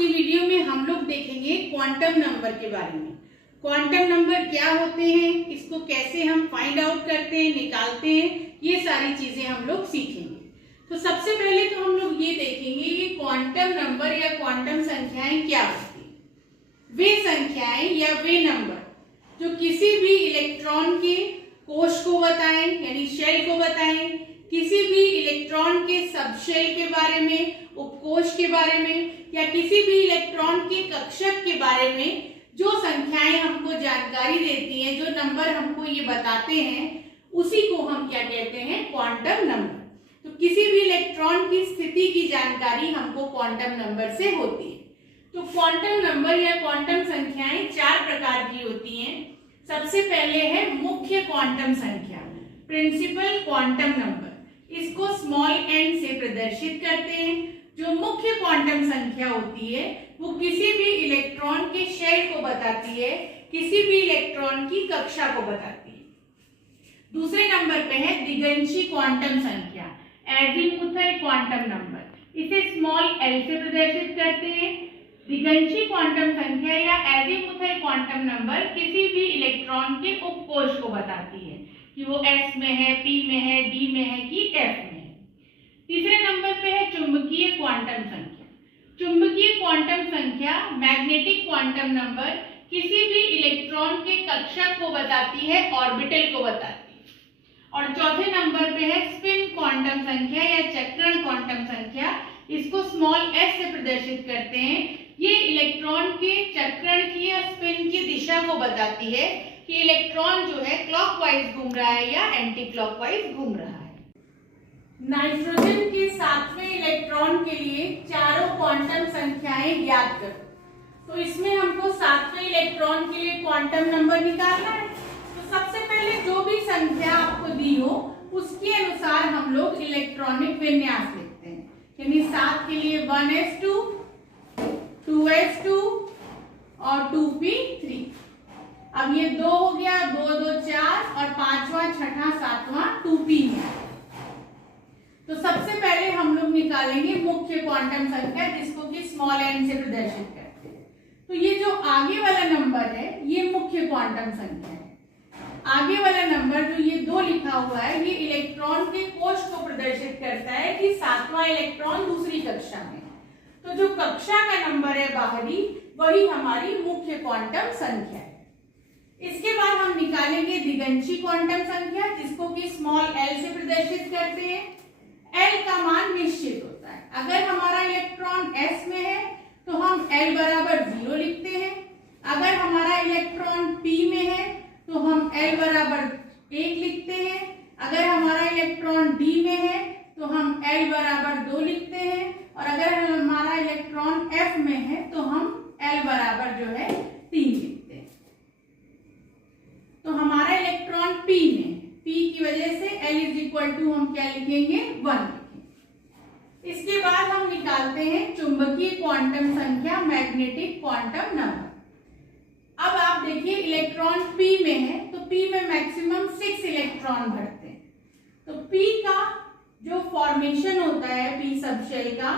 की वीडियो में हम लोग देखेंगे क्वांटम नंबर के बारे में। क्वांटम नंबर क्या होते हैं, इसको कैसे हम फाइंड आउट करते हैं, निकालते हैं, ये सारी चीजें हम लोग सीखेंगे। तो सबसे पहले तो हम लोग ये देखेंगे कि क्वांटम नंबर या क्वांटम संख्याएं क्या होती हैं। वे संख्याएं या वे नंबर जो किसी भी इलेक्ट्रॉन के कोश को बताएं यानी शेल को बताएं, किसी भी इलेक्ट्रॉन के सबशेल के बारे में, उपकोश के बारे में, या किसी भी इलेक्ट्रॉन के कक्षक के बारे में जो संख्याएं हमको जानकारी देती हैं, जो नंबर हमको ये बताते हैं, उसी को हम क्या कहते हैं, क्वांटम नंबर। तो किसी भी इलेक्ट्रॉन की स्थिति की जानकारी हमको क्वांटम नंबर से होती है। तो क्वांटम नंबर या क्वांटम संख्याएं 4 प्रकार की होती हैं। सबसे पहले है मुख्य क्वांटम संख्या, प्रिंसिपल क्वांटम नंबर। इसको स्मॉल n से प्रदर्शित करते हैं। जो मुख्य क्वांटम संख्या होती है वो किसी भी इलेक्ट्रॉन के शेल को बताती है, किसी भी इलेक्ट्रॉन की कक्षा को बताती है। दूसरे नंबर पे है दिगंशी क्वांटम संख्या, एजीमुथल क्वांटम नंबर। इसे स्मॉल l से प्रदर्शित करते हैं। दिगंशी क्वांटम संख्या या एजीमुथल क्वांटम नंबर किसी भी इलेक्ट्रॉन के उपकोश को बताती है कि वो s में है, p में है, d में है कि f में है। तीसरे नंबर पे है चुंबकीय क्वांटम संख्या। चुंबकीय क्वांटम संख्या मैग्नेटिक क्वांटम नंबर किसी भी इलेक्ट्रॉन के कक्षक को बताती है, ऑर्बिटल को बताती है। और चौथे नंबर पे है स्पिन क्वांटम संख्या या चक्रण क्वांटम संख्या। इसको स्मॉल s से प्रदर्शित करते हैं। ये इलेक्ट्रॉन के चक्रण की या स्पिन की दिशा को बताती है कि इलेक्ट्रॉन जो है क्लॉकवाइज घूम रहा है या एंटी क्लॉकवाइज घूम रहा है। नाइट्रोजन के 7वें इलेक्ट्रॉन के लिए चारों क्वांटम संख्याएं याद करो। तो इसमें हमको 7वें इलेक्ट्रॉन के लिए क्वांटम नंबर निकालना है। तो सबसे पहले जो भी संख्या आपको दी हो उसके अनुसार हम लोग इलेक्ट्रॉनिक विन्यास लिखते हैं। यानी 7 के लिए 1s2, 2s2 और 2p3। अब ये 2 हो गया, 2 2 4 और 5वां 6वां 7वां 2p है। तो सबसे पहले हम लोग निकालेंगे मुख्य क्वांटम संख्या, जिसको कि स्मॉल n से प्रदर्शित करते हैं। तो ये जो आगे वाला नंबर है ये मुख्य क्वांटम संख्या है। आगे वाला नंबर जो ये 2 लिखा हुआ है ये इलेक्ट्रॉन के कोश को प्रदर्शित करता है कि 7वां इलेक्ट्रॉन दूसरी कक्षा में। तो जो कक्षा का नंबर है बाहरी, वही हमारी मुख्य क्वांटम संख्या है। इसके बाद हम निकालेंगे दिगंशी क्वांटम संख्या, जिसको कि स्मॉल l से प्रदर्शित करते हैं। l का मान निश्चित होता है। अगर हमारा इलेक्ट्रॉन s में है तो हम l बराबर 0 लिखते हैं। अगर हमारा इलेक्ट्रॉन p में है तो हम l बराबर 1 लिखते हैं। अगर हमारा इलेक्ट्रॉन d में है तो हम l बराबर 2 लिखते हैं। और अगर हमारा इलेक्ट्रॉन f में है तो हम l बराबर जो है 3 लिखते हैं। तो हमारा इलेक्ट्रॉन p में, p की वजह से l = हम क्या लिखेंगे, 1 लिखेंगे। इसके बाद हम निकालते हैं चुंबकीय क्वांटम संख्या, मैग्नेटिक क्वांटम नंबर। अब आप देखिए इलेक्ट्रॉन p में है तो p में मैक्सिमम 6 इलेक्ट्रॉन भरते हैं। तो p का जो फॉर्मेशन होता है p सबशेल का,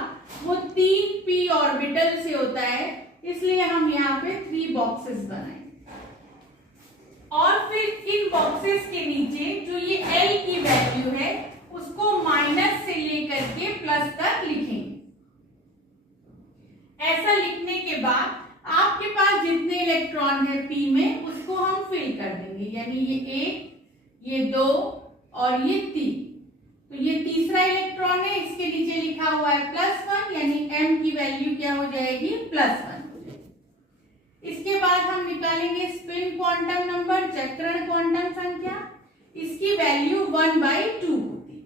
वो 3 p ऑर्बिटल से होता है, इसलिए हम यहाँ पे 3 बॉक्सेस बनाएंगे। और फिर इन बॉक्सेस के नीचे जो ये l की वैल्यू है उसको माइनस से लेकर के प्लस तक लिखेंगे। ऐसा लिखने के बाद आपके पास जितने इलेक्ट्रॉन है p में उसको हम फिल कर देंगे। यानी ये 1, ये 2 और ये 3। तो ये तीसरा इलेक्ट्रॉन है, इसके नीचे लिखा हुआ है +1, यानी m की वैल्यू क्या हो जाएगी, +1। इसके बाद हम निकालेंगे स्पिन क्वांटम नंबर, चक्रण क्वांटम संख्या। इसकी वैल्यू 1/2 होती।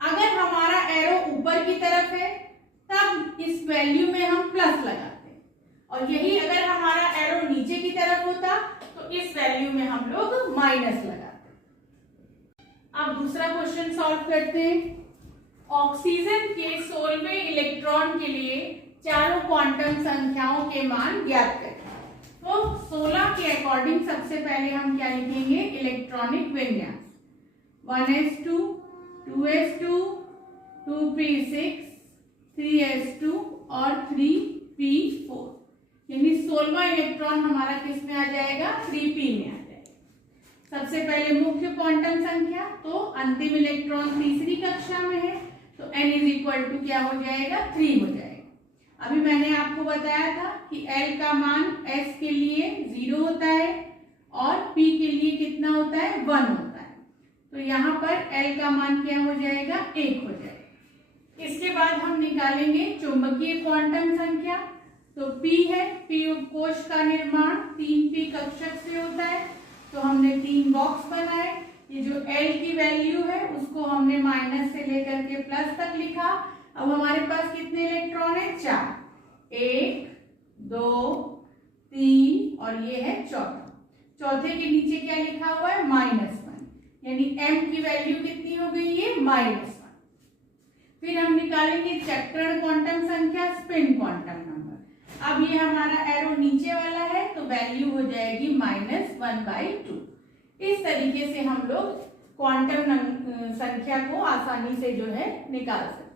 अगर हमारा एरो ऊपर की तरफ है तब इस वैल्यू में हम प्लस लगाते हैं, और यही अगर हमारा एरो नीचे की तरफ होता तो इस वैल्यू में हम लोग माइनस लगाते। अब दूसरा क्वेश्चन सॉल्व करते हैं। ऑक्सीजन के 16वें इलेक्ट्रॉन के लिए चारों क्वांटम संख्याओं के मान ज्ञात करें। तो 16 के अकॉर्डिंग सबसे पहले हम क्या लिखेंगे, इलेक्ट्रॉनिक विन्यास। 1s2, 2s2, 2p6, 3s2 और 3 16वां इलेक्ट्रॉन हमारा किस में आ जाएगा, 3p में आ जाएगा। सबसे पहले मुख्य क्वांटम संख्या, तो अंतिम इलेक्ट्रॉन तीसरी कक्षा में है, तो n इज इक्वल टू क्या हो जाएगा, 3 हो जाएगा। अभी मैंने आपको बताया था कि L का मान S के लिए 0 होता है और P के लिए कितना होता है, 1 होता है। तो यहाँ पर L का मान क्या हो जाएगा, 1 हो जाएगा। इसके बाद हम निकालेंगे चुंबकीय क्वांटम संख्या। तो P है, P उपकोष का निर्माण 3p कक्षक से होता है, तो हमने 3 बॉक्स बनाए। ये जो L की वैल्यू है उसको हमने माइनस से लेकर के प्लस तक लिखा। अब हमारे पास कितने इलेक्ट्रॉन है, 4, 1 2 3 और ये है चौथा। चौथे के नीचे क्या लिखा हुआ है, -1, यानी m की वैल्यू कितनी हो गई है, -1। फिर हम निकालेंगे चक्रण क्वांटम संख्या, स्पिन क्वांटम नंबर। अब ये हमारा एरो नीचे वाला है तो वैल्यू हो जाएगी -1/2। इस तरीके से हम लोग क्वांटम संख्या को आसानी से जो है निकाल सकते हैं।